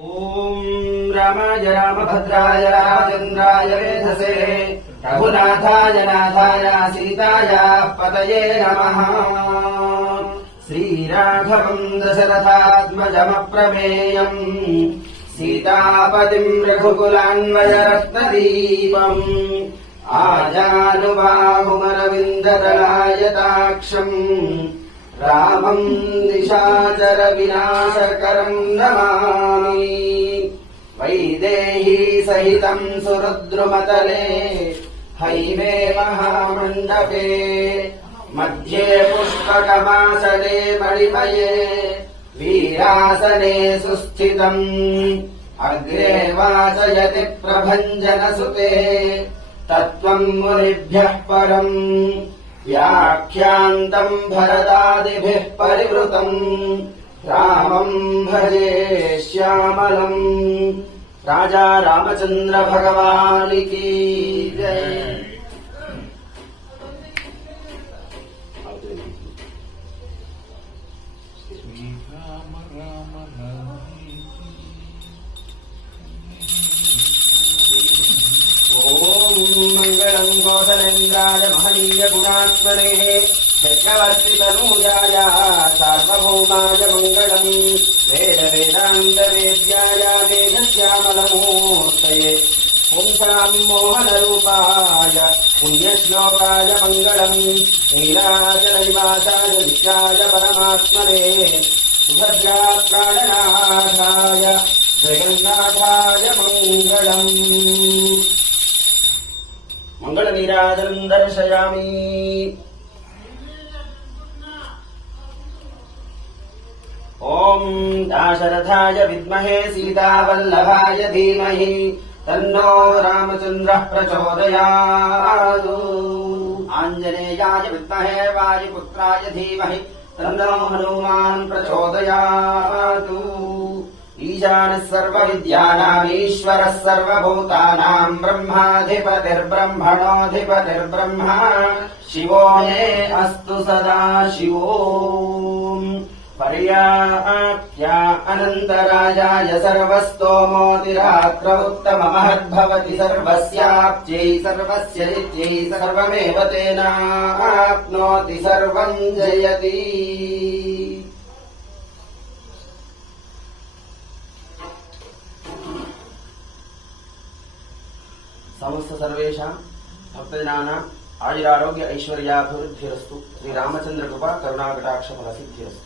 ओम रामाय रामभद्राय रामचंद्राय वेधसे रघुनाथाय नाथाय सीताय पतये नमः। श्रीराघवम् दशरथात्मजमप्रमेयम् सीतापतिम् रघुकुलान्वयरत्नदीपम् आजानुबाहुमरविन्ददलायताक्षम् रामम् निशाचर विनाशकरम् नमामि। वैदेही सहितम् सुरुद्रुमतले हैमे महामण्डपे मध्ये पुष्पकमासने मणिमये वीरासने सुस्थितम् अग्रे वाचयति प्रभञ्जनसुते तत्त्वम् मुनिभ्यः परम् व्याख्यान्तम् भरतादिभिः परिवृतम् रामम् भजे श्यामलम्। राजा रामचंद्र भगवान की जय। मंगलम् कौसलेन्द्राय महनीय गुणात्मने चक्रवर्ति तनूजाय सार्वभौमाय मंगलम् वेद वेदांत वेद्याय मेघश्यामलमूर्तये पुंसाम् मोहन रूपाय पुण्यश्लोकाय मंगलम् नीलाचल निवासाय नित्याय परमात्मने सुभद्रा प्राणनाथाय जगन्नाथाय मंगलम्। मंगल नीराजनं दर्शयामि। ओम दाशरथाय विद्महे सीतावल्लभाय धीमहि तन्नो रामचंद्रः प्रचोदयात्। आञ्जनेयाय विद्महे वायुपुत्राय धीमहि तन्नो हनुमान् प्रचोदयात्। ईशानः सर्वविद्यानाम् ईश्वरः सर्वभूतानाम् ब्रह्माधिपतिर्ब्रह्मणोऽधिपतिर्ब्रह्मा शिवो मे अस्तु सदा शिवो। पर्याप्त्या अनन्तराजाय सर्वस्तोमोतिराक्रमुत्तममहद्भवति सर्वस्याप्त्यै सर्वस्य नित्यै सर्वमेव तेनाप्नोति सर्वम् जयति। समस्त सर्वेषां भक्तजनानां आयुरारोग्य ऐश्वर्याभिवृद्धिरस्तु। श्री रामचंद्र कृपा करुणाकटाक्ष फलसिद्धिरस्तु।